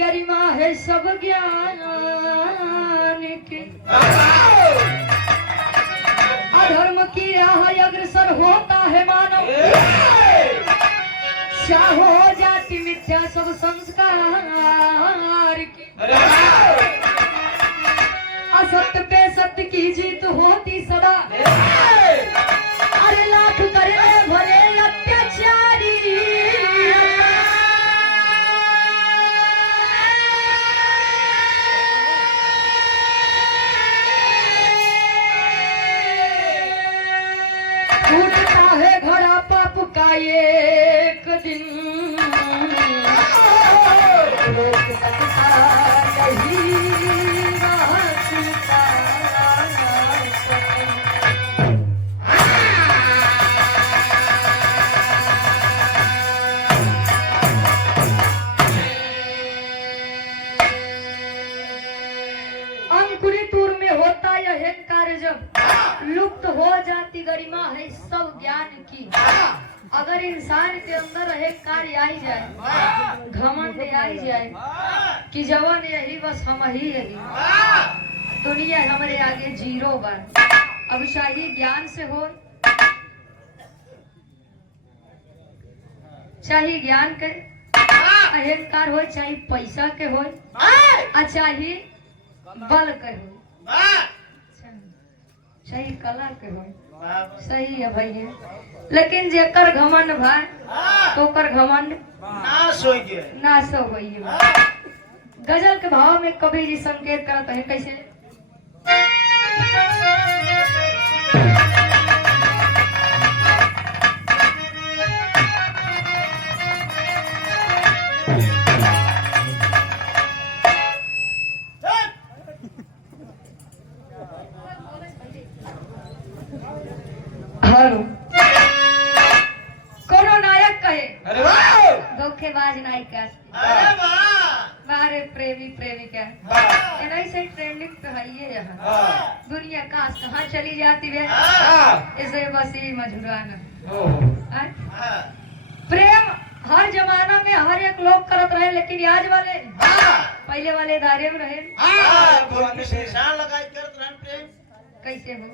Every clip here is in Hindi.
गरिमा है सब ज्ञान की, अधर्म की राह अग्रसर होता है मानव, चाहो जाति मिथ्या सब संस्कार की, असत्य पे सत्य की जीत होती सदा, अरे लाख करे भले अत्याचारी, टूटता है घड़ा पाप का एक दिन, लोक संसार यही वाचता। अंकुरित उर में होता यह अहंकार जब लुप्त हो जाती गरिमा है सब ज्ञान की, अगर इंसान के अंदर अहंकार आई जाए, घमंड आई जाए कि जवान यही बस हम ही यही, दुनिया हमारे आगे जीरो बार, अब चाहिए ज्ञान से हो, चाहिए ज्ञान के अहंकार हो, चाहे पैसा के हो, चाहिए बल के हो, चाहे कला के हो, सही है भैया। लेकिन जेकर घमंड भाई तो कर घमंड नाश हो गई। गजल के भाव में कबीर जी संकेत करते हैं कैसे, कोनो नायक कहे धोखेबाज नायिका, बारे प्रेमी प्रेमिका, ऐसे ट्रेंडिंग पे है ये यहाँ, दुनिया कहाँ चली जाती है, इसे बस ही मजबूराना। प्रेम हर जमाना में हर एक लोग करत रहे, लेकिन आज वाले पहले वाले दायरे में रहे, कैसे हो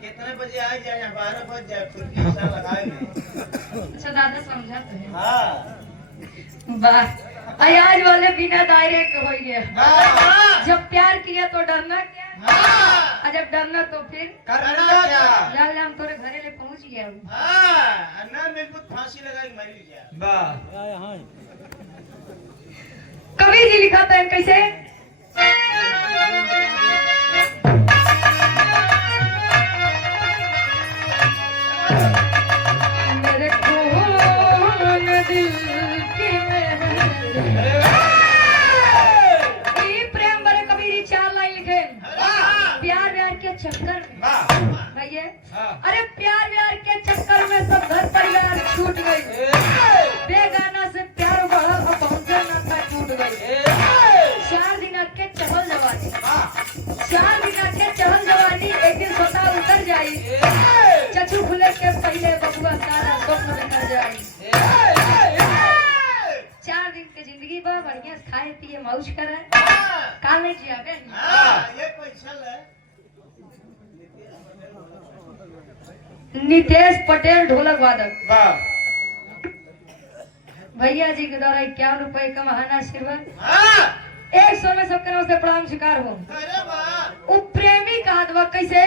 कितने बजे आ जाए, 12 बज जाए, अच्छा दादा समझा तो है। वाह, आज वाले बिना दायरे के हो गया, जब प्यार किया तो डरना क्या, और जब डरना तो फिर करना क्या, लाल हम तोरे घरे ले पहुंच गया हूँ, ना मेरे को फांसी लगाई मरी जा। कबीर जी लिखा था कैसे, मेरे खून दिल की प्रेम बड़े कबीर जी 4 लाइन लिखे, प्यार व्यार के चक्कर में भैया, अरे प्यार व्यार के चक्कर में सब घर परिवार छूट गई, बेगाना से प्यार बढ़ा और पहुंचा न था टूट गई, 4 दिन के चहल जवानी, 4 दिन के चहल जवानी एक दिन सोता उतर जाई, चचू खुले के पहले बबुआ सारा स्वप्न बिखर जाई, 4 दिन के जिंदगी बा बढ़िया खाए पिए मौज करे, काल नहीं जियाबे ये पैसा ले। नितेश पटेल ढोलक वादक भैया जी के द्वारा 51 रुपए का महान आशीर्वाद, 100 में सबके नाम से प्रणाम स्वीकार हो। वो प्रेमी का हाथ कैसे,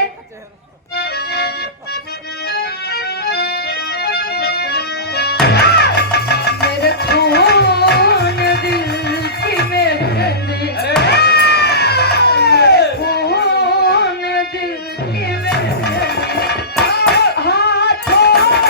मेरे खून दिल की मेहंदी, खून दिल की मेहंदी, हाथों में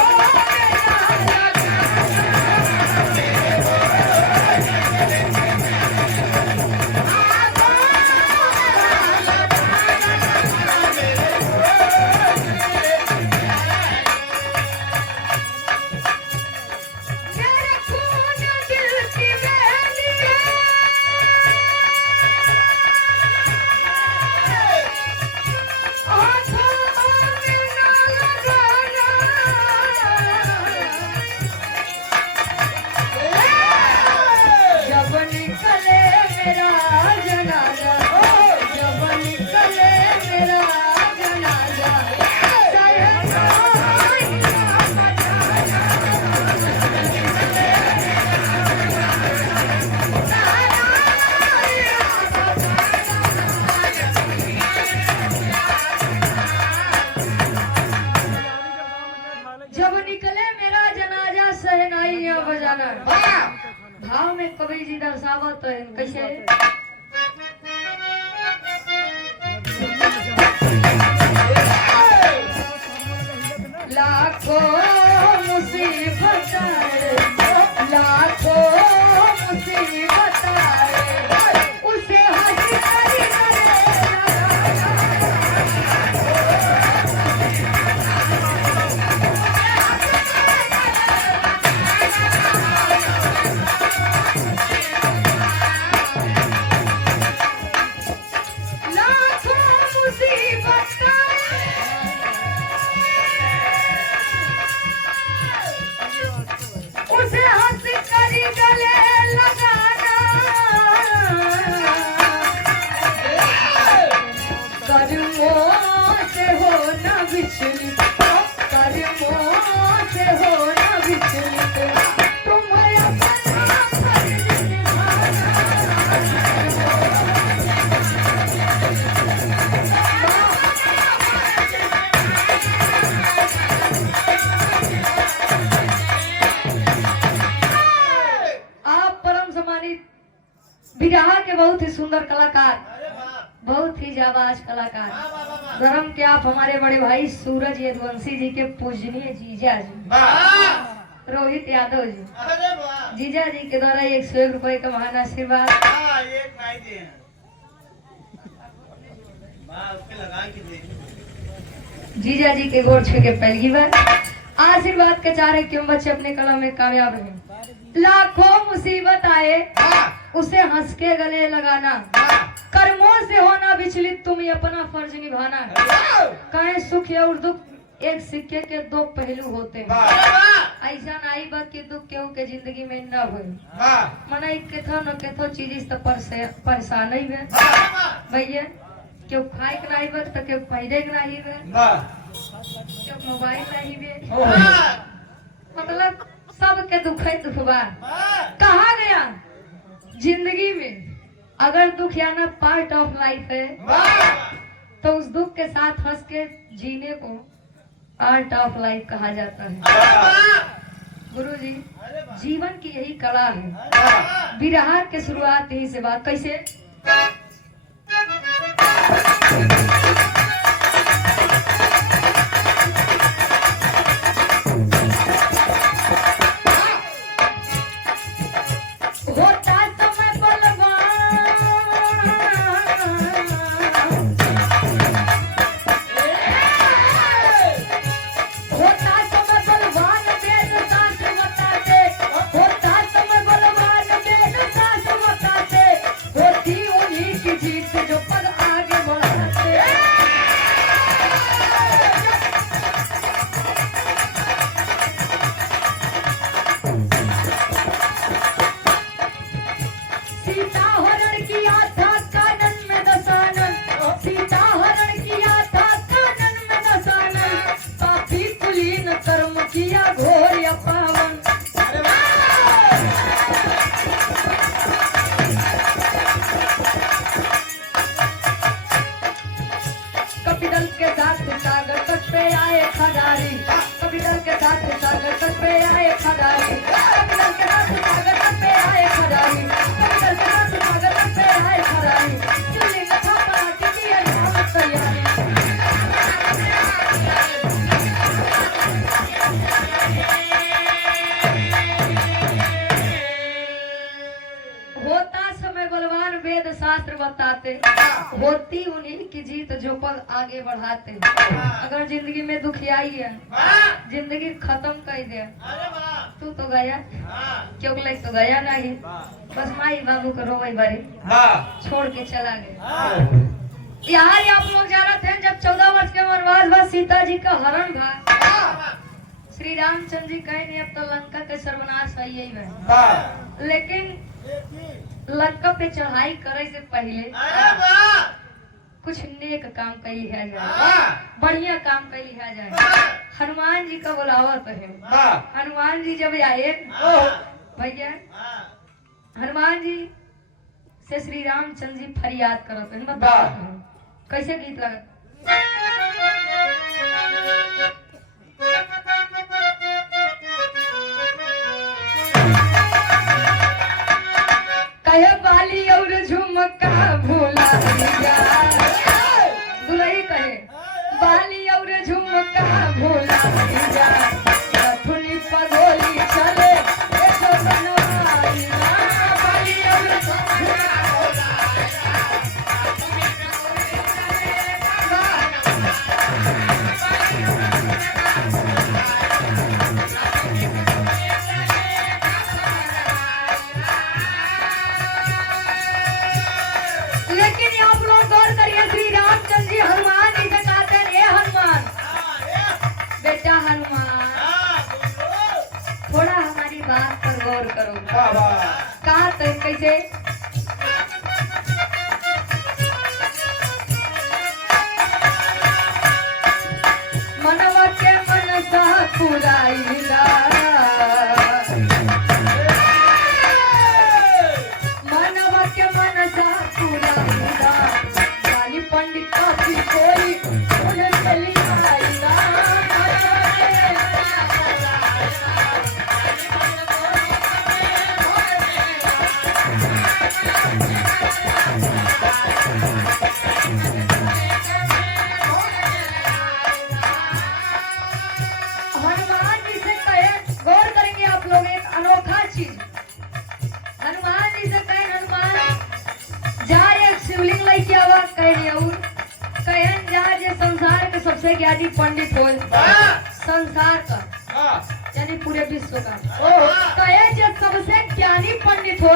बतावत है कैसे लाखों मुसीबत आए, लाखों मुसीबत आए, उसे हंसी करी बिरहा के बहुत ही सुंदर कलाकार, बहुत ही जाबाज कलाकार। धर्म के आप हमारे बड़े भाई सूरज यदुवंशी जी के पूजनीय जीजा जी रोहित यादव जी, जीजा जी के द्वारा 101 रुपए का महान आशीर्वाद। जीजा जी के गोर छू के पहली बार आशीर्वाद के चारे क्यों बच्चे अपने कला में कामयाब रहे। लाखों मुसीबत आए उसे हंस के गले लगाना, कर्मों से होना विचलित तुम अपना फर्ज निभाना। कहे सुख और दुख एक सिक्के के दो पहलू होते हैं। ऐसा नहीं बा कि दुख केहू के जिंदगी में न हो, मना केथो न केथो चीज तो परेशान ही है भैया। क्यों खाए के नहीं बा तो क्यों पहले के नहीं बे, क्यों मोबाइल नहीं बे, मतलब सबके दुख है दुख बा। कहा गया जिंदगी में अगर दुख आना पार्ट ऑफ लाइफ है तो उस दुख के साथ हंस के जीने को आर्ट ऑफ लाइफ कहा जाता है। गुरुजी जीवन की यही कला है। बिरहा के शुरुआत यही से बात कैसे शास्त्र बताते होती उन्हीं की जीत जो पग आगे बढ़ाते। अगर जिंदगी में दुख आई है, जिंदगी खत्म कर दे, तू तो गया क्यों लग तो गया नहीं, बस माई बाबू को रोई बारी छोड़ के चला गया। यहाँ आप लोग जाना थे जब 14 वर्ष के वनवास बाद सीता जी का हरण था, श्री रामचंद्र जी कहे नहीं अब तो लंका के सर्वनाश है यही है। लेकिन लंका पे चढ़ाई करे से पहले कुछ नेक काम कर लिया जाए, बढ़िया काम कर लिया जाए। हनुमान जी का बुलावत है। हनुमान जी जब आए भैया, हनुमान जी से श्री रामचंद्र जी फरियाद करते हैं। कैसे गीत लगा कहे बाली और झुमका भूला जा दुलही कहे बाली और झुमका भूला जा नथुनी पगोली चले ऐसो बनवाई ना बाली और झुमका लेकिन आप लोग गौर करिए श्री रामचंद्र जी हनुमान जी से कहते हैं ए हनुमान बेटा हनुमान थोड़ा हमारी बात पर गौर करो कहा तो कैसे मनवा के मनसा पुराइला मनवा के मनसा पुराइला जानी पंडित काफी कोई उन्हें चली आइला हनुमान जी से कहे गौर करेंगे आप लोग एक अनोखा चीज हनुमान जी से कहे हनुमान जा एक शिवलिंग लेके आवा कहे और कहन जा जे संसार के सबसे ज्ञानी पंडित हो संसार का यानी पूरे विश्व का कहे जे सबसे ज्ञानी पंडित हो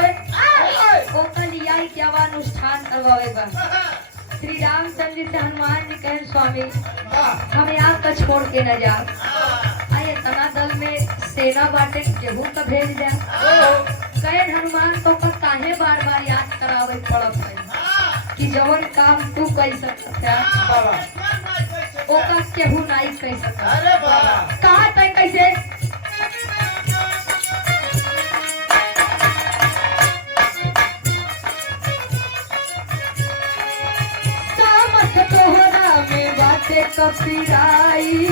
वो कल यही क्या अनुष्ठान करवाएगा श्री रामचंद्र जी से हनुमान जी कहे स्वामी हम यहाँ का छोड़ के न जाओ आए तना दल में सेना बाटे केहू का भेज दे कहे हनुमान तो का काहे बार बार याद करावे पड़त है कि जवन काम तू कर सकता ओका केहू नहीं कर सकता कहा तय कैसे तोहरा में बातें कपिराई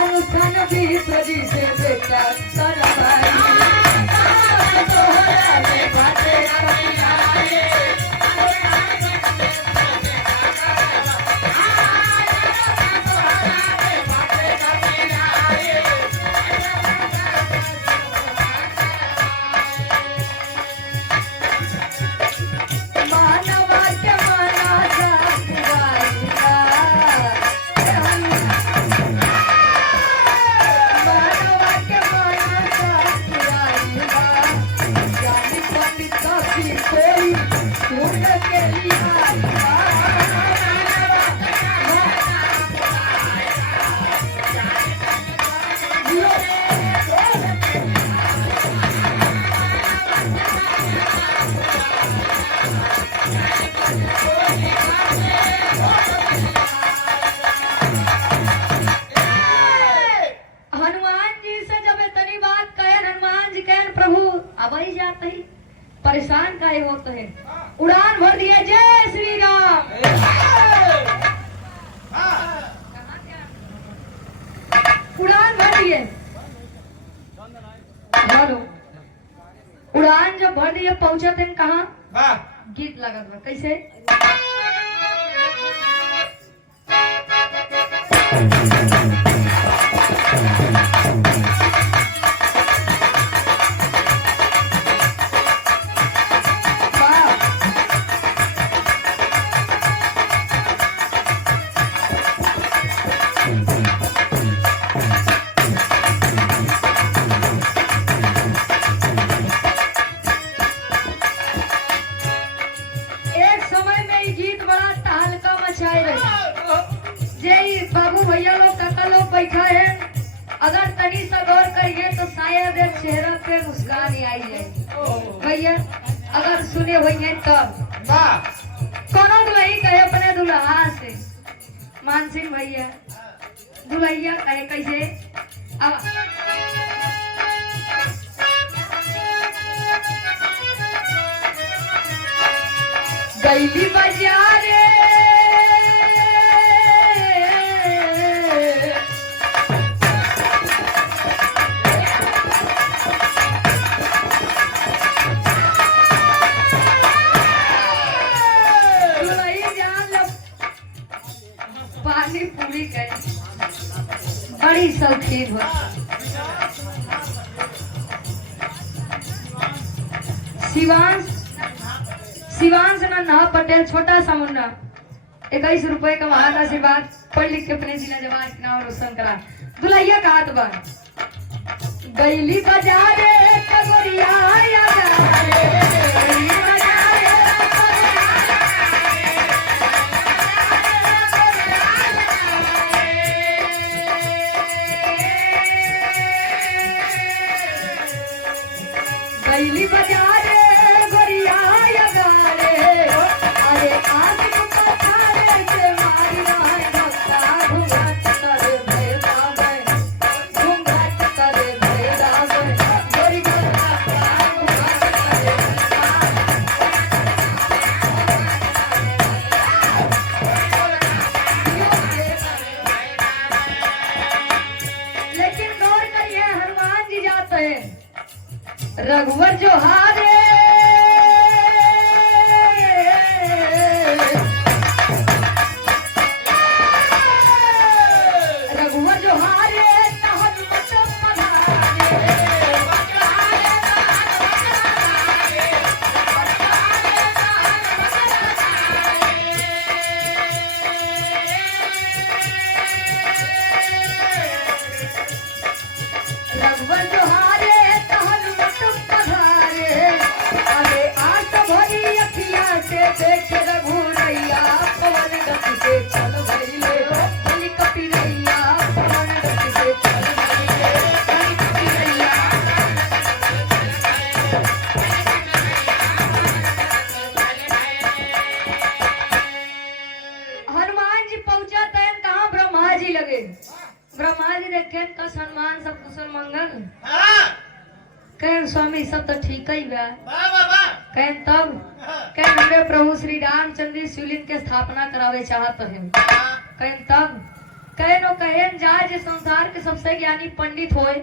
अनुष्ठान भी सजी से बेटा करवाई तोहरा में बातें कपिराई परेशान काहे होते हैं उड़ान भर दिए जय श्री राम उड़ान भर दिए चलो उड़ान जब भर दिए पहुंचे थे कहाँ गीत लगत बा कैसे बाबू भैया लोग काका लोग बैठा है अगर तनी सा गौर करिए तो शायद एक चेहरा पे मुस्कान ही आई जाए भैया अगर सुने हुए तब कोनो दुल्ही कहे अपने दुल्हा से मानसिंह भैया दुल्हिया कहे कैसे गैली बाजारे बड़ी शौकीन हो। शिवांश शिवांश नन्हा पटेल छोटा सा मुन्ना 21 रुपए का महान आशीर्वाद पढ़ लिख के अपने जिला जवान के नाम रोशन करा। दुल्हैया का हाथ बा गैली बाजारे कगोरिया या गारे, गैली बाजारे गैली बाजारे गोरिया या गारे, अरे आज को पथारे से मारी रहा भक्ता घूंघट करे भैरा गए, घूंघट करे भैरा गए, गोरी भक्ता घूंघट करे लेकिन गौर करिए हनुमान जी जाते हैं रघुवर जो हारे, रघुवर जो हारे न हनुमत पधारे, रघुवर जो हारे न हनुमत पधारे, अरे आस भरी अखिया से देख रघुरैया पवन गति से चल भइले, बलि कपिरैया पवन गति से चल भइले, बलि कपिरैया। हनुमान जी पहुंचा तैन कहाँ ब्रह्मा जी लगे। ब्रह्मा जी देखे का सम्मान सब कुशल मंगल, कहन स्वामी सब तो ठीक ही बा, कहन तब कहन हमरे प्रभु श्री रामचंद्र जी शिवलिंग के स्थापना करावे चाहत है, कहन तब कहन ओ कहन जाए जे संसार के सबसे ज्ञानी पंडित होए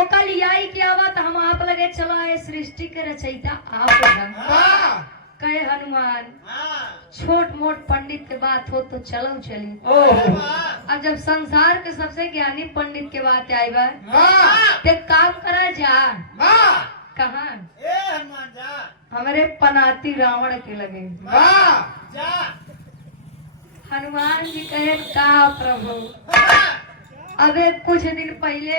ओका लियाई के आवत हम आप लगे चला है सृष्टि के रचयिता आप है। कहे हनुमान छोट मोट पंडित के बात हो तो चलो चली, अब जब संसार के सबसे ज्ञानी पंडित के बात आई बा ते काम करा जा कहा हमारे पनाती रावण के लगे। हनुमान जी कहे का प्रभु अबे कुछ दिन पहले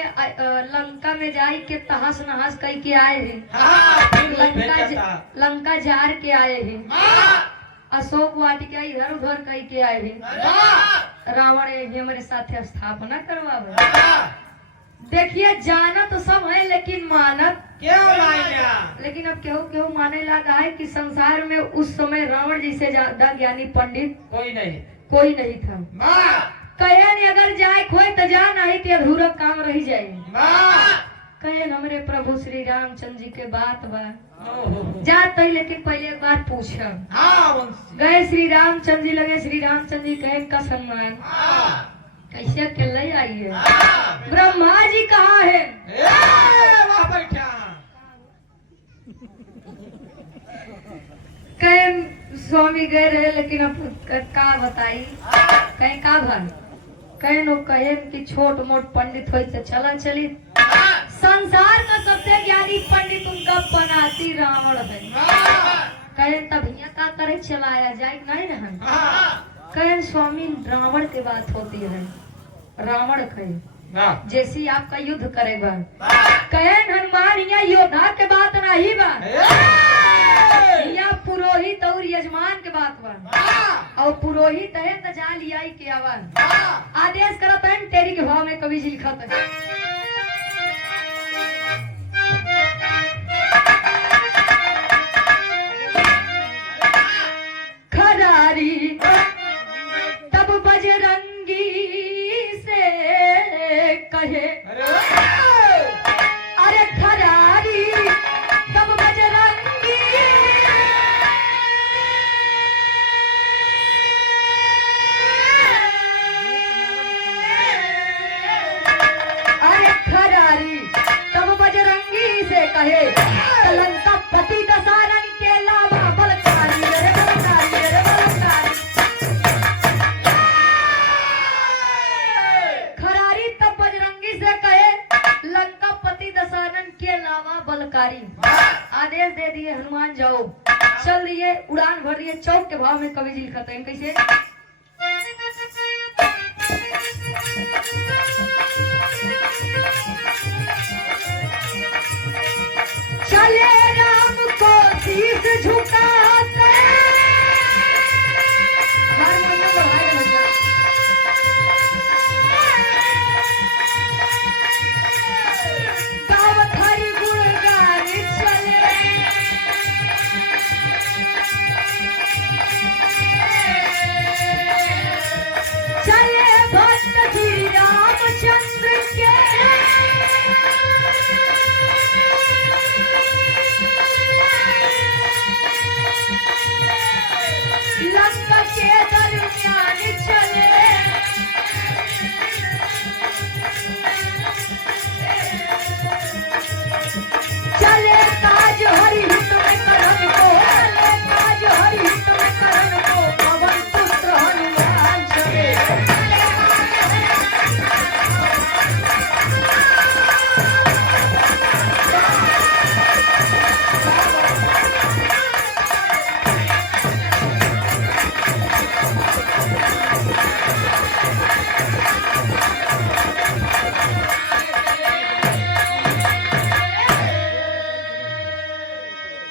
लंका में जाई के तहस नहस कई के आए हैं, लंका जार के आए हैं, अशोक वाटिका इधर उधर कई के आए हैं, रावण ये हमारे साथ स्थापना करवावे। देखिए जाना तो सब है लेकिन मानत क्यों मानेगा? लेकिन अब केहू केहू माने लगा है कि संसार में उस समय रावण जी से ज्यादा ज्ञानी पंडित कोई नहीं था। कहे अगर जाए खोए तो जा नहीं तो अधूरा काम रह जाए। कहे हमरे प्रभु श्री रामचंद्र जी के बात बा जाते ही, लेकिन पहले एक बार पूछा गए श्री रामचंद्र जी लगे। श्री रामचंद्र जी कहे का सम्मान कैसे अकेले आई है, ब्रह्मा जी कहाँ है? कहे स्वामी गए रहे लेकिन अब का बताई कहे का भाई कहे नो कहे कि छोट मोट पंडित हो तो चला चली। संसार का सबसे ज्ञानी पंडित उनका पनाती रावण है। कहे तभिया का करे चलाया जाए नहीं रहन। कहे स्वामी रावण की बात होती है, रावण कहे जैसी आपका युद्ध करेगा। कहे हनुमान यहाँ योद्धा के बात नहीं बा, यहाँ पुरोहित और यजमान के बात बा, और पुरोहित है तो जा लिया के आवाज आदेश करत है तेरी के भाव में कवि जी लिखत है। खरारी तब बजरंगी से कहे, अरे खरारी तब बजरंगी अरे खरारी तब बजरंगी से कहे उड़ान भर दिए चौक के भाव में कवि जी लिखते हैं कैसे चले राम को शीश झुकाते हारमोनियम बढ़ाए भैया गावत हरि गुण गान चले चले भक्त श्री रामचंद्र के लंका के दरमियान चले चले काज हरि हित में करण को चले काज हरि हित में करण को पवन पुत्र हनुमान चले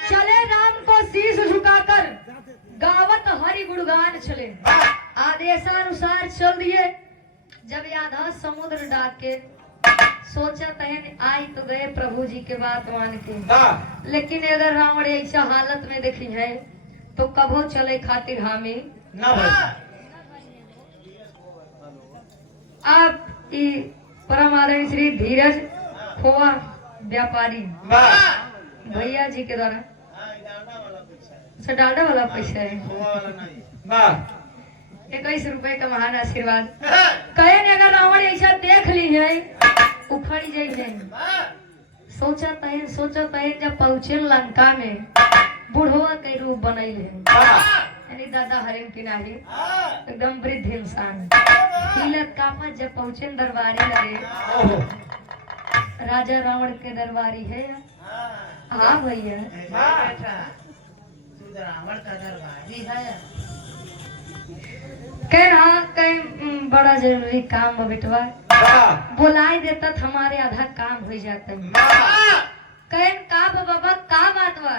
चले राम को शीश झुकाकर गावत हरि गुणगान चले आदेशानुसार चल दिए जब आधा समुद्र डाक के सोचा तहन आई तो गए प्रभु जी के बात मान के लेकिन अगर रावण ऐसा हालत में देखी है तो कभो चले खातिर हामी ना आप परम आदरणीय श्री धीरज खोआ व्यापारी भैया जी के द्वारा डालडा वाला पैसा है 21 रुपए का महान आशीर्वाद कहे ने अगर रावण ऐसा देख ली है उखड़ जाए सोचा तहन जब पहुंचे लंका में बुढ़वा के रूप बनैल है यानी दादा हरिन की नाही एकदम वृद्ध इंसान हिलत कापत जब पहुंचे दरबारी लगे राजा रावण के दरबारी है हाँ भैया रावण का दरबारी है कह बड़ा जरूरी काम है बेटवा बुलाई देता तो हमारे आधा काम हो जाता कह का बाबा का बात बा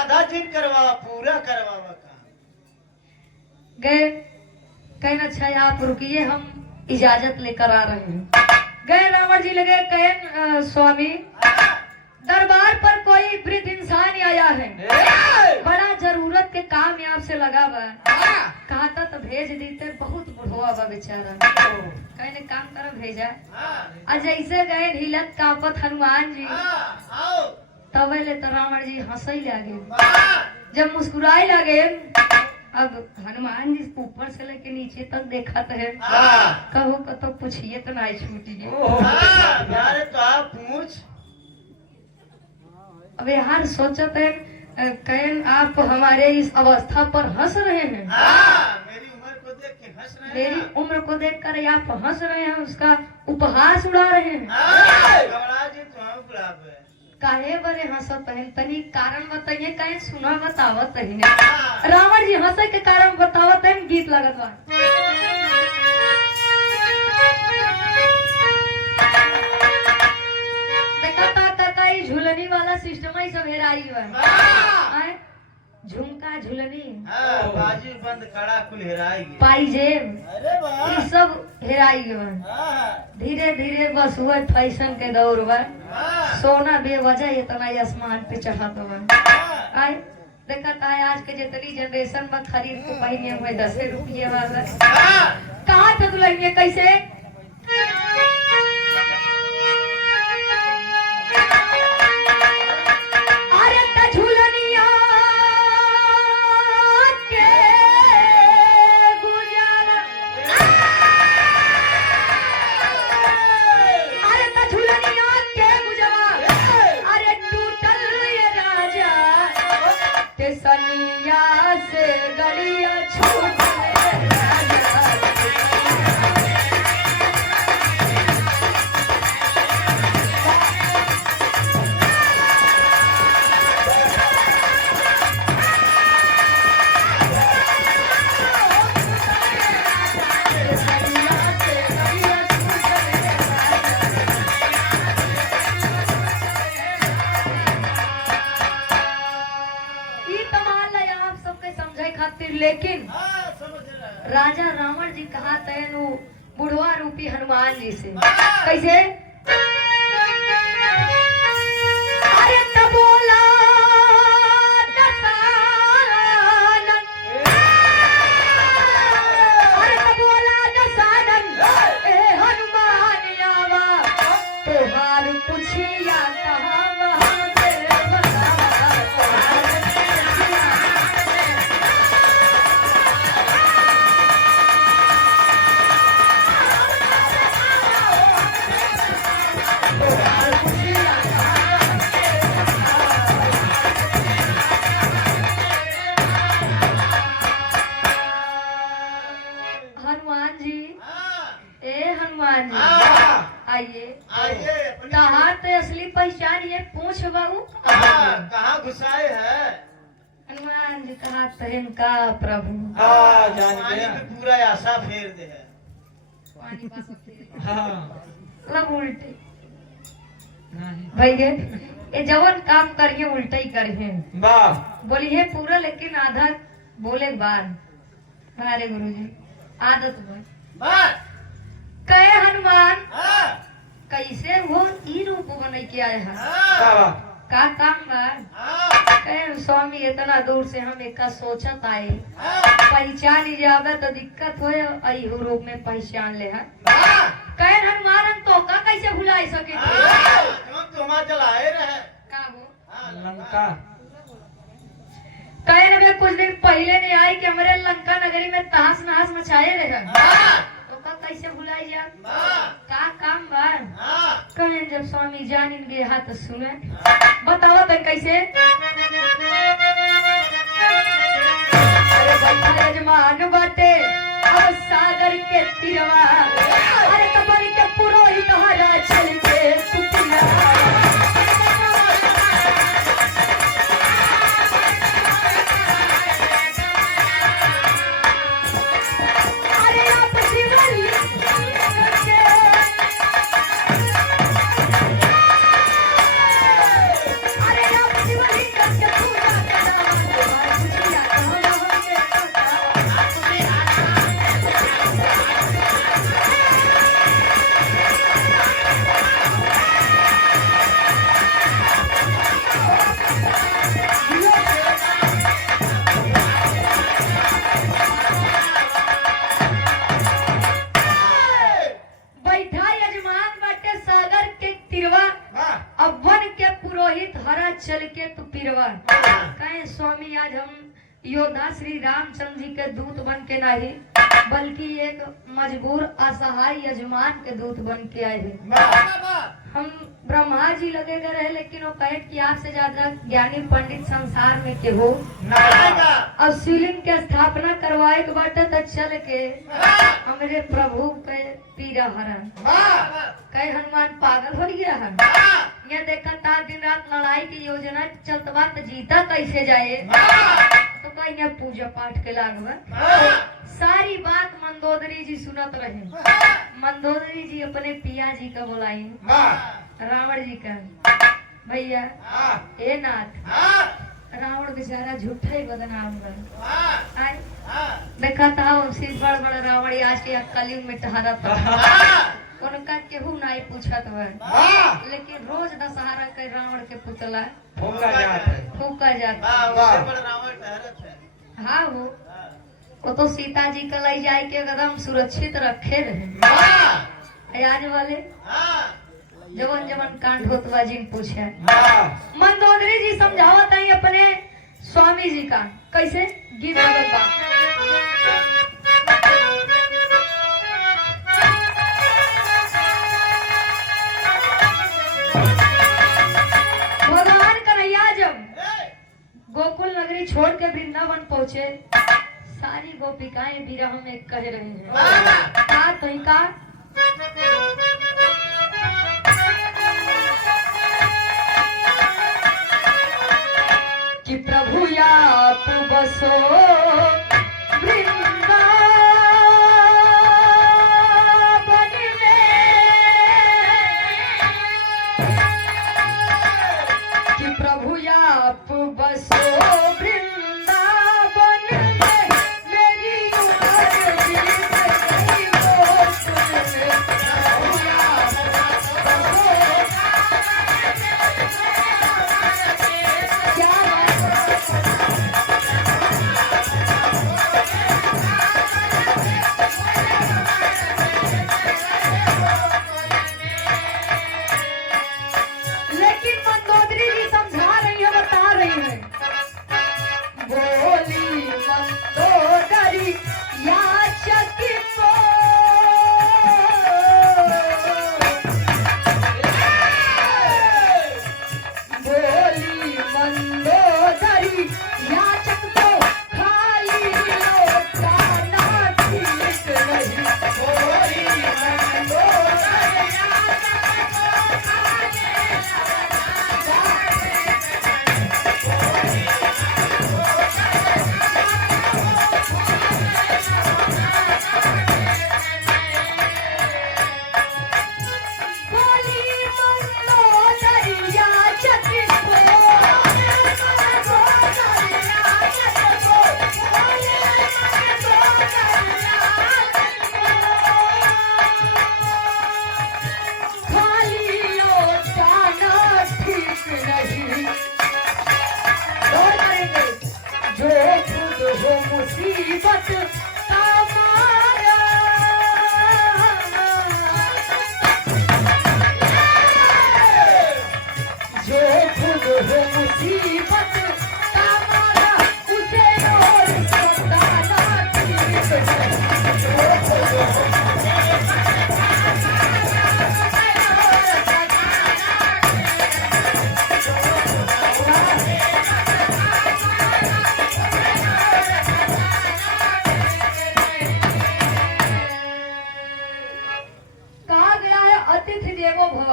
आधा दिन करवा पूरा करवावा काम गए कहना अच्छा आप रुकिए हम इजाजत लेकर आ रहे हैं गए रावण जी लगे कहे स्वामी दरबार पर कोई वृद्ध इंसान आया है बड़ा जरूरत के काम में आपसे लगा हुआ कहता तो भेज देते बहुत बुढ़वा बा बेचारा कहने काम कर भेजा और जैसे गए हिलत कापत हनुमान जी तब तो रावण जी हंसई लगे जब मुस्कुराए लगे अब हनुमान जी ऊपर से लेके नीचे तक देखा है कहो तो पूछिए तो नहीं छूटी अब यार सोचते हैं कहें आप हमारे इस अवस्था पर हंस रहे हैं मेरी उम्र को देख के हंस रहे हैं मेरी उम्र को देखकर आप हंस रहे हैं उसका उपहास उड़ा रहे हैं काहे बरे हंसत हैं तनी कारण बताइए कहीं सुना बतावत है रावण जी हंसे के कारण बतावत है गीत लगत बा झूलनी वाला सिस्टम ही सब हेराई हुआ झुमका झूलनी बाजी बंद खड़ा कुल हेराई पाइजेब ये सब हेराई हुआ धीरे धीरे बस हुआ फैशन के दौर हुआ सोना बेवजह इतना आसमान पे चढ़ाता हुआ आए देखा था आज के जितनी जनरेशन में खरीद के पहने हुए 10 रुपये वाला कहाँ तक लेंगे कैसे सनिया से गलिया छूट मान लिया आप सबके समझे खातिर, लेकिन हाँ, समझ रहा है। राजा रावण जी कहा तैनु बुढ़वा रूपी हनुमान जी से कैसे? अरे तब बोला दशानन, अरे तब बोला दशानन, ए हनुमान आवा तोहार पुछिया कहाँ हमसे बतावा, तोहार पुछिया हनुमान जी, हाँ, ए हनुमान जी हाँ, आइए। आइए अपनी। कहाँ तो असली पहचान ये पूछ बाबू। हाँ, कहाँ घुसाए है? हनुमान जी कहा तहन का प्रभु हाँ, जान पानी गया। पे पूरा आशा फेर दे है। पानी पास होते। हाँ, मतलब उल्टे नहीं। भैया ये जवन काम करिए उल्टा ही करिए, वाह, बोलिए पूरा लेकिन आधा बोले बाद। हमारे गुरुजी आदत बन बस। कहे हनुमान हाँ, कैसे हो ई रूप बन के आए हैं, हाँ, वाह, का काम बा? हाँ, कहे स्वामी इतना दूर से हम एक सोचत आए, हाँ, पहचान ही जावे तो दिक्कत हो, आई रूप में पहचान ले है। हाँ, कहे हनुमान हम तो का कैसे भुला सके थे? हाँ, क्यों तुम्हारा जलाए रहे? का हो? हाँ, लंका। कहे न कुछ दिन पहले नहीं आई कि हमारे लंका नगरी में तहस नहस मचाए रहे, हाँ, तो का कैसे भुलाई जा? हाँ, का काम बा? हाँ, कहे जब स्वामी जान इनके हाथ सुने बताओ तो कैसे? अरे बैठा यजमान बाटे अब सागर के तीरवा, अरे कबर के पुरोहित हरा चल के सुतिया, अरे आप शिवलिंग के, अरे आप शिवलिंग के पूजा करा, तुम्हारी खुशियाँ कहाँ होंगे पता। बैठा यजमान बाटे सागर के तिरवा, हाँ, अब वन के पुरोहित हरा चल के तू पिरवा। कहे स्वामी आज हम योद्धा श्री रामचंद्र जी के दूत बन के नहीं, बल्कि एक मजबूर असहाय यजमान के दूत बन के आए हैं। हम ब्रह्मा जी लगेगा रहे, लेकिन वो कहे कि आपसे ज्यादा ज्ञानी पंडित संसार में के हो। अब शिवलिंग के स्थापना करवाए के बाटे तो चल के हमारे प्रभु के पीरा हरण। कहे हनुमान पागल हो गया है, ये देखा था दिन रात लड़ाई की योजना चलतवा तो जीता कैसे जाए, तो कहीं पूजा पाठ के लागवा। सारी बात मंदोदरी जी सुनत रहे। मंदोदरी जी अपने पिया जी का बुलाई, रावण जी का, भैया ए नाथ, रावण बेचारा झूठा ही बदनाम बन आए। देखा था सिर बड़ बड़ा रावण आज के कलयुग में टहरा था, उनका केहू नहीं पूछत बा, लेकिन रोज दशहरा के रावण के पुतला फूका जाता है। फूका जाता। हाँ वो तो सीता जी का ले जाए के एकदम सुरक्षित रखे रहे। आज वाले जवन जवन कांड होत बा जिन पूछे, मंदोदरी जी समझावत है अपने स्वामी जी का कैसे गीत लगत बा। भगवान कन्हैया जब गोकुल नगरी छोड़ के वृंदावन पहुँचे, सारी गोपिकाएं विरह में कह रही हैं, का तो का कि प्रभु आप बसो वृंदावन में, कि प्रभु आप बसो वृंदावन मंदोदरी याचक को बोली मंदोदरी याचक को खाली लौटाना ठीक नहीं। बोली मंदोदरी याचक को खाली मुसीबत का मारा जो खुद हो मुसीबत का मारा उसे और सताना ठीक नहीं। जो खुद हो अतिथि देवो भव।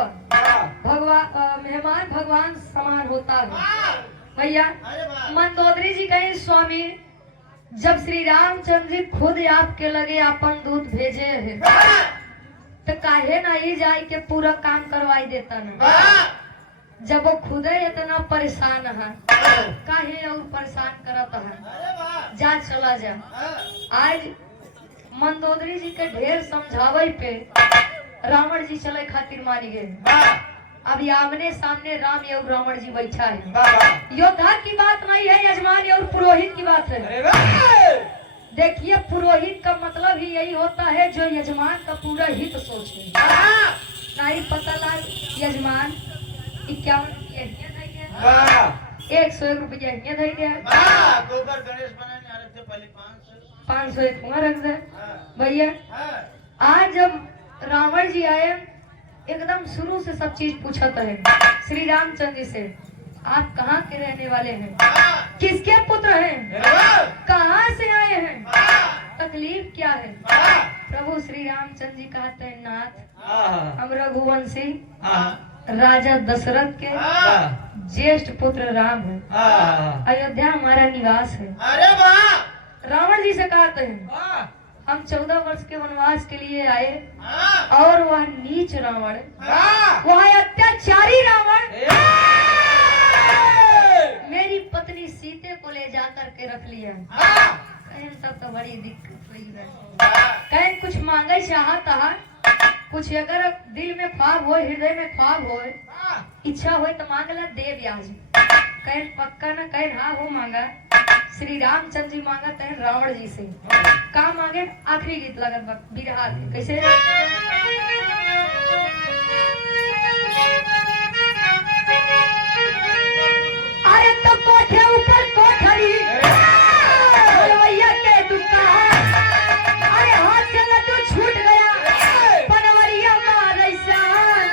भगवान मेहमान भगवान समान होता है। भैया मंदोदरी जी कहे स्वामी जब श्री रामचंद्र जी खुद आपके लगे अपन दूत भेजे हैं तो काहे ना ही जाए के पूरा काम करवाई देता ना। जब वो खुद इतना परेशान है काहे और परेशान करता है। जा चला जा। आज मंदोदरी जी के ढेर समझावे पे रावण जी चले खातिर मानी गए। अब आमने सामने राम और रावण जी बैठा है। योद्धा की बात नहीं है, यजमान और पुरोहित की बात है। देखिए पुरोहित का मतलब ही यही होता है जो यजमान का पूरा हित सोचे। नहीं पता लाल यजमान 51 ₹101 दे दे। गोबर गणेश बनाने आ रहे थे पहले 500 एक रख दे। भैया आज जब रावण जी आए एकदम शुरू से सब चीज पूछता है श्री रामचंद्र जी से। आप कहाँ के रहने वाले हैं, किसके पुत्र हैं, कहाँ से आए हैं, तकलीफ क्या है। प्रभु श्री रामचंद्र जी कहते हैं नाथ हम रघुवंशी राजा दशरथ के ज्येष्ठ पुत्र राम है। अयोध्या हमारा निवास है। अरे वाह। रावण जी से कहते हैं हम 14 वर्ष के वनवास के लिए आए और वह नीच रावण, वह अत्याचारी रावण मेरी पत्नी सीते को ले जाकर के रख लिया। कहीं तब तो बड़ी दिक्कत हुई है। कहीं कुछ मांगे चाहता है, कुछ अगर दिल में ख्वाब हो, हृदय में ख्वाब हो, इच्छा हो तो मांगला दे ब्याज। कहीं पक्का ना कहीं हाँ हो मांगा। श्री रामचंद्र जी मांगते हैं रावण जी से का मांगे। आखिरी गीत लगत बिरहा कैसे। अरे तो कोठे ऊपर कोठरी के दुकान, अरे हाथ से तो छूट गया पनवरिया मारैसान।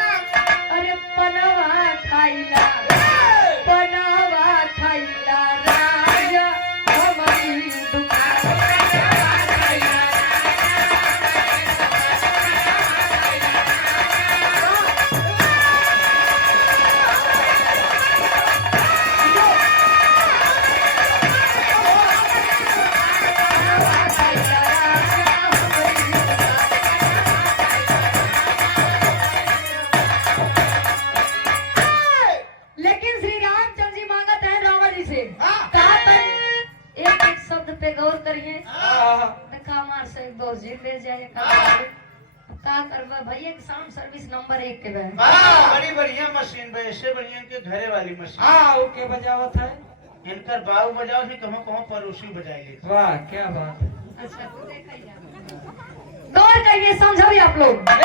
अरे पनवा खाइला राजा हमारी दुकान। भैया साउंड सर्विस नंबर 1 के बहन। बड़ी बढ़िया मशीन बे, ऐसे बढ़िया के घरे वाली मशीन। ओके बजावत है इनकर बाऊ बजाओ से कहाँ पड़ोसी बजाएंगे। वाह क्या बात है। अच्छा तो देखा गौर करिए समझो आप लोग। अरे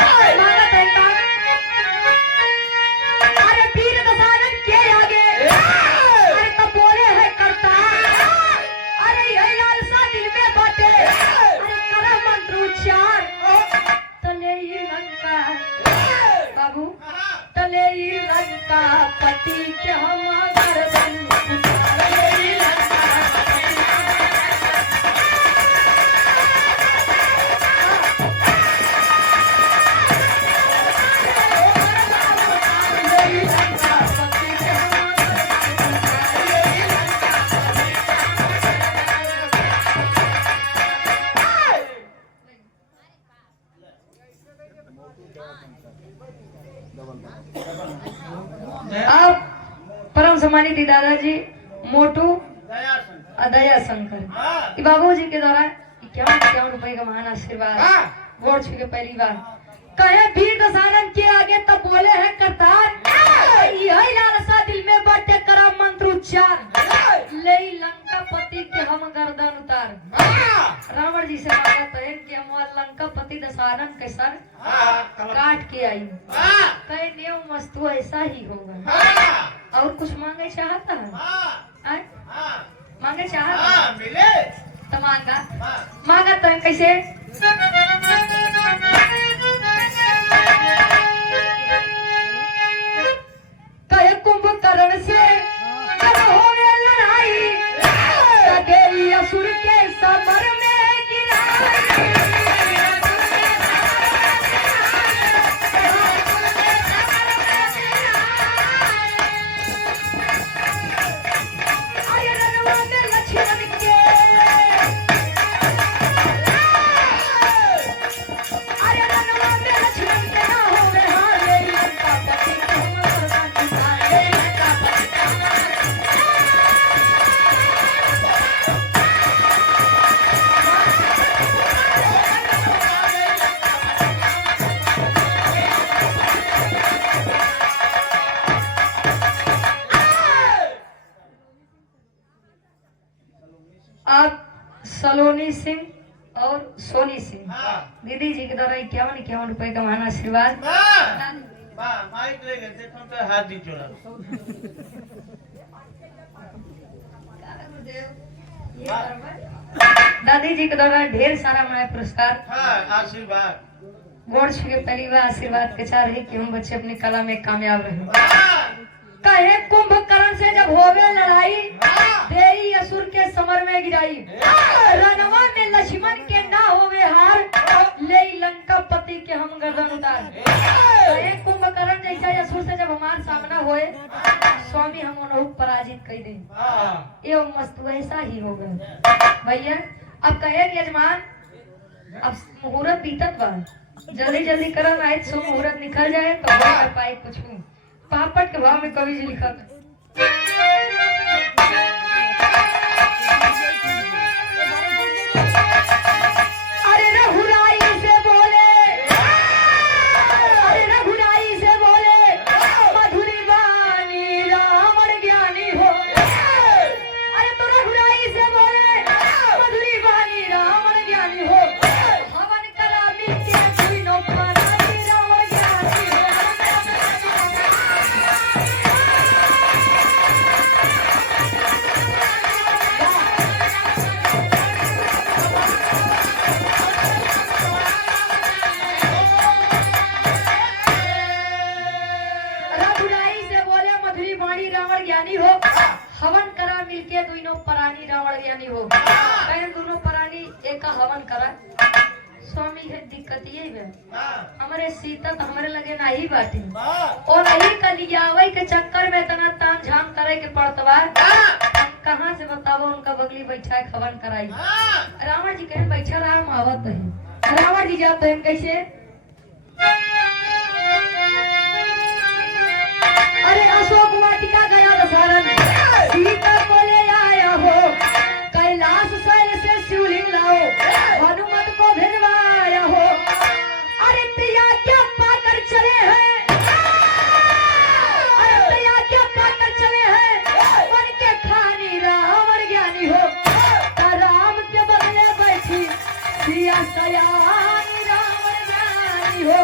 वीर दशरथ के आगे अरे तो बोले है करता। अरे यही लालसा दिल ले ई लंका पति के हम गर्दन उतार ले ई लंका आप परम सम्मानित दादाजी मोटू दया शंकर। अदया शंकर हाँ। बाबू जी के द्वारा 51 रुपए का महान आशीर्वाद वोट छू के पहली बार कहे वीर दशानन के आगे तब बोले हैं करतार यही लालसा दिल में बाटे करा मंत्र उच्चार ले लंका पति के हम गर्दन उतार रावण जी से मांगा तहन कि हम लंका पति दशानन के सर काट के आई कहे नेव मस्तु ऐसा ही होगा और कुछ मांगे चाहता है मांगे चाहता मिले तो मांगा तो कैसे कहे कुंभकर्ण से जब होवे लड़ाई सके असुर के समर में गिराई आय रणवा में लक्ष्मण के आय रणवा में लक्ष्मण के ना होवे हार ले लंका पति के हम गर्दन उतार ले लंका पति के आप सलोनी सिंह और सोनी सिंह दीदी जी के द्वारा 51 रुपए का महान आशीर्वाद माइक ले गए देखो तो हाथ दी चोरा दादी जी के द्वारा ढेर सारा मैं पुरस्कार आशीर्वाद वोट छू के पहली बार आशीर्वाद के चाह रहे कि हम बच्चे अपनी कला में कामयाब रहे कहे कुंभकर्ण से जब होवे लड़ाई देई असुर के समर में गिराई रणवा में लक्ष्मण के ना होवे हार ले लंका पति के हम गर्दन उतार कहे कुंभकर्ण जैसा असुर से जब हमार सामना होए स्वामी हम उन्हें पराजित कर दे ये मस्त वैसा ही होगा भैया अब कहे यजमान अब मुहूर्त बीतत बा जल्दी जल्दी करल आए सो मुहूर्त निकल जाए तो हो कर पाए कुछ पापड़ के भाव में कवि जी लिखा अरे रघुराई से बोले अरे रघुराई से बोले मधुरी वाणी रावण ज्ञानी हो अरे तो रघुराई से बोले मधुरी वाणी रावण ज्ञानी हो हवन करा मिलके तीनों परानी रावण ज्ञानी हो रघुराई से बोले मधुरी वाणी रावण ज्ञानी हो हवन करा मिलके दोनों परानी रावण ज्ञानी हो बहन दोनों परानी एक का हवन करा स्वामी है दिक्कत ये है हमारे सीता तो हमारे लगे ना ही बाटे और नहीं कलियावई के चक्कर में इतना ताम झाम करे के पड़तवा कहाँ से बताओ उनका बगली बैठा हवन कराई रावण जी कहे बैठा राम आवत है रावण जी जाते हैं कैसे अरे अशोक वाटिका गया दशहरन सीता को ले आया हो कैलाश शैल से शिवलिंग लाओ हनुमत को भिजवाया हो अरे पिया क्या पाकर चले हैं अरे पिया क्या पाकर चले हैं मन के खानी रावण ज्ञानी हो राम के बदले बैठी सिया सयानी रावण ज्ञानी हो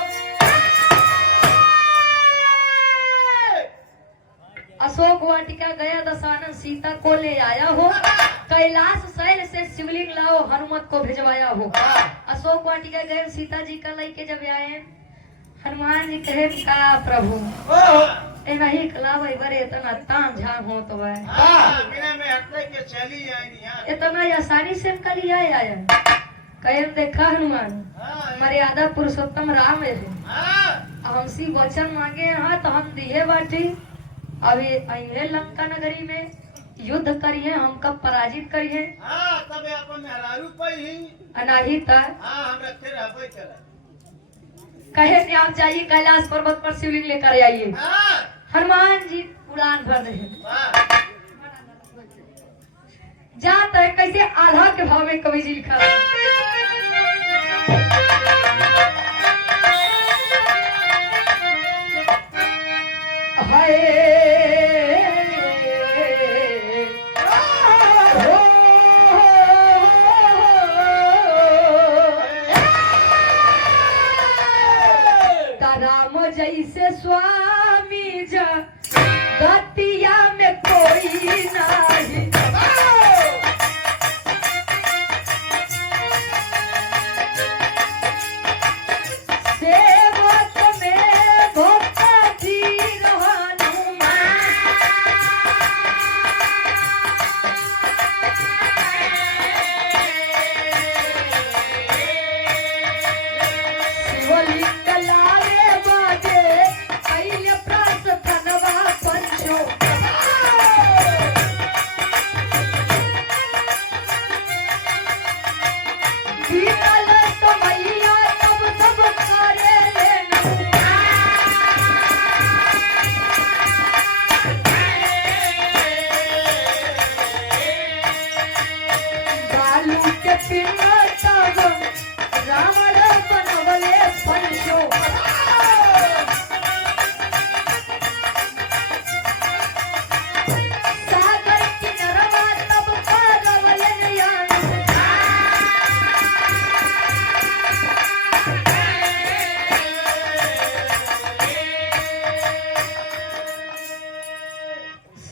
अशोक वाटिका गया दशानन सीता को ले आया हो कैलाश शैल से शिवलिंग लाओ हनुमत को भिजवाया हो अशोक वाटिका गए सीता जी का लेके जब आए हनुमान जी कहे का प्रभु ओ ए नहीं कलावे बरे इतना ताम झाम हो तो है बिना में हटने के चली जाएगी यहाँ इतना आसानी से कल आया कहे देखा हनुमान मर्यादा पुरुषोत्तम राम है हमसी वचन मांगे हाँ तो हम दिए बाटी अभी अहे लंका नगरी में युद्ध करिए हमका पराजित करिए तब अपन हरारू पई ही अनाही तर हम रखे रहबे चला कहे कि आप जाइए कैलाश पर्वत पर शिवलिंग लेकर आइए हनुमान जी उड़ान भर रहे जाता है कैसे आल्हा के भाव में कवि जी लिखा राम जैसे स्वामी गतिया में कोई नहीं सेवक में भोक्ता धीर शिवलिंग लाले बाजे कैल प्रास धनवा पंचो बीतल तो मैया तब सब करे बालू के पिंड तब रावण बनवले पंचो सागर किनरवा तब पारवले नयन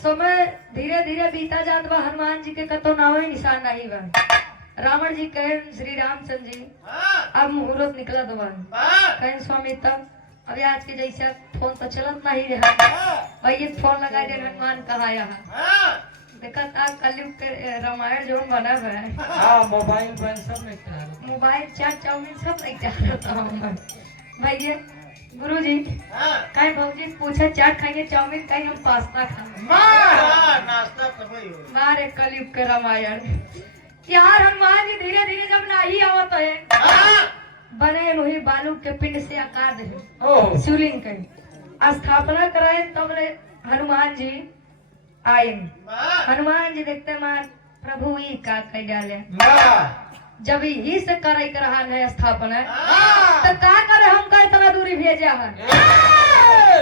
समय धीरे धीरे बीता जात बा हनुमान जी के कतो नावे निशान नहीं बा रावण जी कहे श्री रामचंद्र जी अब मुहूर्त निकला दो कहे स्वामी तब अभी आज के जैसा फोन तो चलत नहीं रहा भैया फोन लगा दे हनुमान कहा यहाँ देखा था कलयुग के रामायण जो बना हुआ है हाँ मोबाइल पर सब में क्या मोबाइल चाट चाउमीन सब नहीं चाहता भैया गुरु जी कहीं भौजी पूछे चाट खाएंगे चाउमीन कहीं हम पास्ता खाएंगे नाश्ता तभी हो मारे कलयुग के रामायण यार हनुमान जी धीरे धीरे जब नहीं आवत है बने लोही बालू के पिंड से आकार दे शिवलिंग के स्थापना कराए तब रे हनुमान जी आए हनुमान जी देखते मार प्रभु ही का कह डाले जब ही से करे कर रहा है स्थापना तो का करे हमका इतना दूरी भेजा है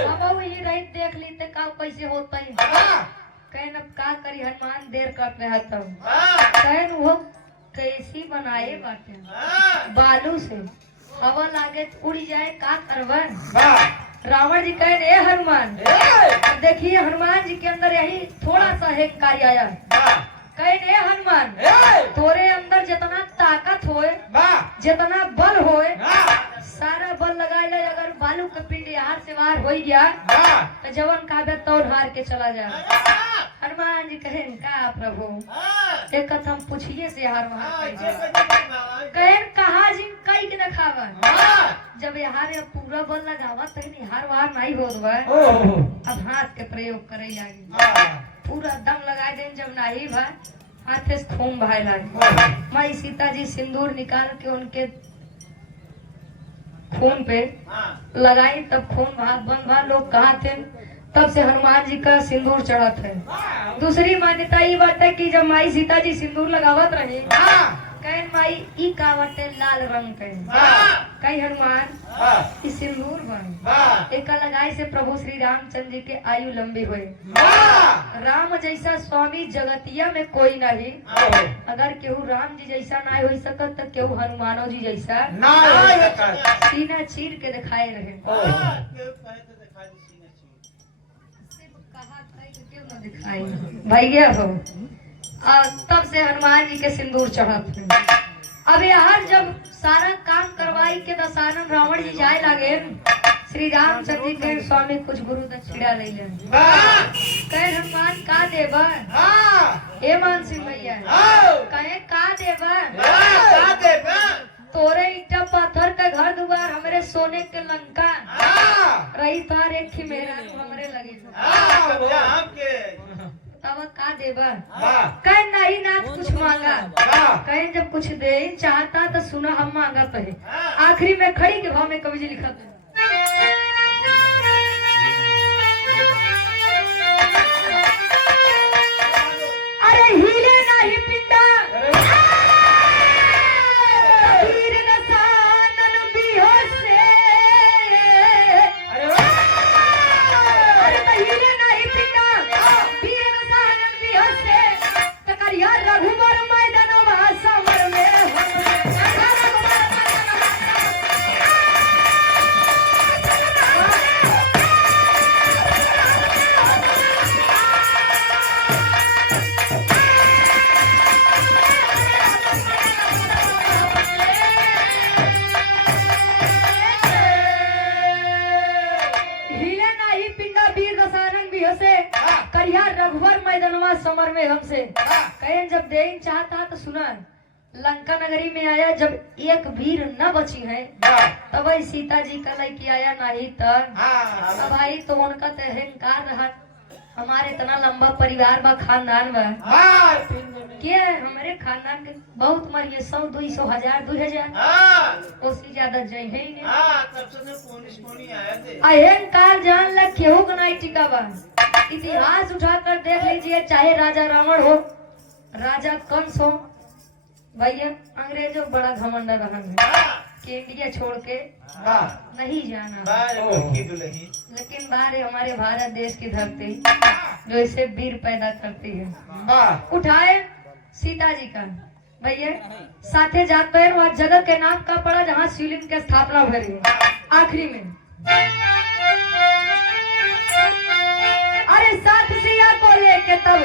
अब ही रही देख ली तो का कैसे होता है कहन अब का करी हनुमान देर करते हैं तब कहन वो कैसी बनाए बाटे बालू से हवा लागे उड़ जाए का करवा रावण जी कहे ए हनुमान देखिए हनुमान जी के अंदर यही थोड़ा सा एक कार्य आया कहे ए हनुमान तोरे अंदर जितना ताकत होए जितना बल होए सारा बल लगाए ले अगर बालू का पिंड यहाँ से बाहर हो गया तो जवन काबे तौर हार के चला जाए हनुमान जी कहे का प्रभु एक कथम पूछिए से हार वहां कहे कहा जी कई के दिखावा जब यहाँ पूरा बल लगावा तो हार वार नहीं हो अब हाथ के प्रयोग करे लागे पूरा दम लगा दे जब नहीं भा हाथ से खून बहाए लागे माई सीता जी सिंदूर निकाल के उनके खून पे लगाई तब खून भाग बंद भा लोग कहा थे तब से हनुमान जी का सिंदूर चढ़त है दूसरी मान्यता ये बात है कि जब माई सीता जी सिंदूर लगावत रही कहीं माई ई का बाटे लाल रंग के कहीं हनुमान इस सिंदूर बन एक लगाए से प्रभु श्री रामचंद्र जी के आयु लंबी हुए राम जैसा स्वामी जगतिया में कोई नहीं अगर केहू राम जी जैसा ना हो सकत तो केहू हनुमानो जी जैसा सीना चीर के दिखाए रहे भैया हो तब से हनुमान जी के सिंदूर चढ़त है अब यार जब सारा काम करवाई के दशानन रावण जी जाए लगे श्री रामचंद्र जी के स्वामी कुछ गुरु दक्षिणा ले ले वाह कहे हनुमान का देबा हाँ ए मान सिंह भैया आओ कहे का देबा का देबा तोरे ईटा पत्थर के घर दुआर हमरे सोने के लंका हाँ रही तार एक ही मेरा हमरे लगे हाँ कब्जा हमके तब का देबा वाह कहे नहीं नाथ कुछ मांगा वाह कहे जब कुछ दे चाहता तो सुना हम मांगा तो है हाँ आखिरी में खड़ी के भाव में कवि जी लिखा था अरे हीरे नहीं पिंडा हीर नसानन बिहोसे अरे तो हीरे नहीं पिंडा हीर नसानन बिहोसे तकरिया रघुबर मैदानवा समर में हिले नाही पिंडा वीर दसारंग भी हसे करिया रघुवर मैदानवा समर में हमसे कहे जब देन चाहता तो सुना लंका नगरी में आया जब एक वीर न बची है तब ही सीता जी का लड़की आया नहीं तब हाँ भाई तो उनका तो अहंकार रहा हमारे इतना लंबा परिवार बा खानदान बा हाँ के हमारे खानदान के बहुत मरिए 100 200 1000 2000 हाँ उससे ज्यादा जय है ही नहीं हाँ तब से पोनी आए थे अहंकार जान ल केहू का नहीं टिका बा इतिहास उठाकर देख लीजिए चाहे राजा रावण हो राजा कंस हो भैया अंग्रेजों बड़ा घमंड रहा है हाँ कि इंडिया छोड़ के वाह नहीं जाना वाह की दुल्हन लेकिन बाहर है हमारे भारत देश की धरती जो इसे वीर पैदा करती है वाह उठाए सीता जी का भैया साथे जाते हैं वहाँ जगह के नाम का पड़ा जहाँ शिवलिंग की स्थापना हो रही है आखिरी में अरे साथ सिया को लेके तब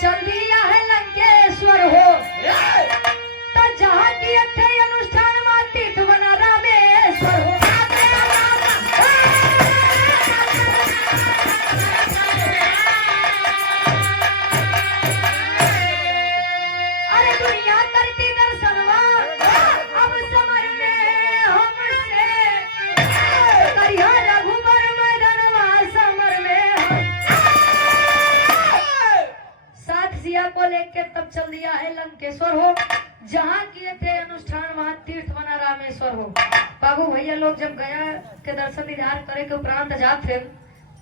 चल दिया है लंकेश्वर हो तो जहाँ की थे अनुष्ठान में तीर्थ बना रामेश्वर हो अरे दुनिया करती दर्शनवा अब समर में हमसे करिया रघुबर मैदानवा समर में साथ सिया को लेकर तब चल दिया है लंकेश्वर हो जहाँ किए थे अनुष्ठान वहाँ तीर्थ बना रामेश्वर हो बाबू भैया लोग जब गया के दर्शन दीदार करे के उपरांत जाते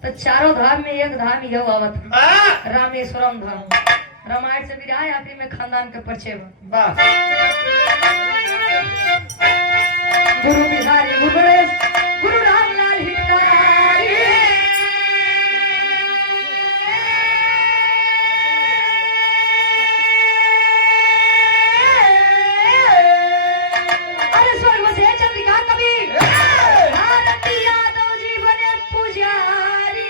तो चारों धाम में एक धाम यह आवत है रामेश्वरम धाम रामायण से विराय आखिरी में खानदान के परिचय वाह गुरु बिहारी गुरु गणेश गुरु रामलाल हितकारी अरे स्वर्ग से चंद्रिका कवि भारती यादव जी बने पुजारी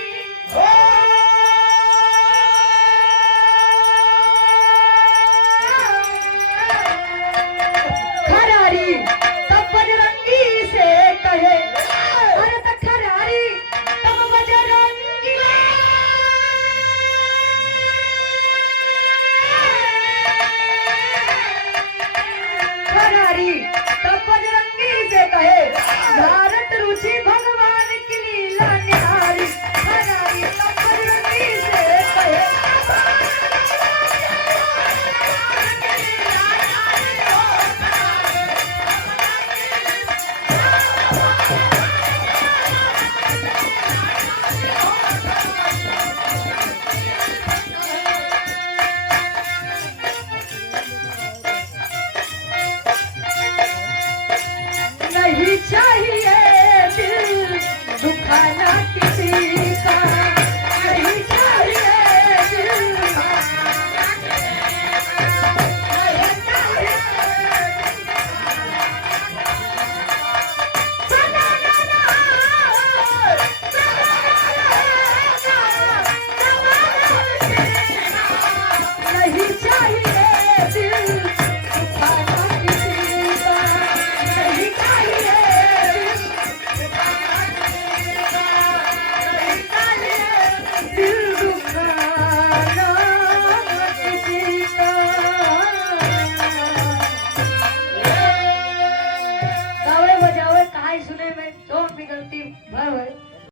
खरारी तब बजरंगी से कहे अरे तब खरारी तब बजरंगी खरारी तब बजरंगी से कहे भारत रुचि भगवान की लीला निहारी खरारी तब बजरंगी से कहे नहीं चाहिए दिल हाय सुने में तो भी गलती भर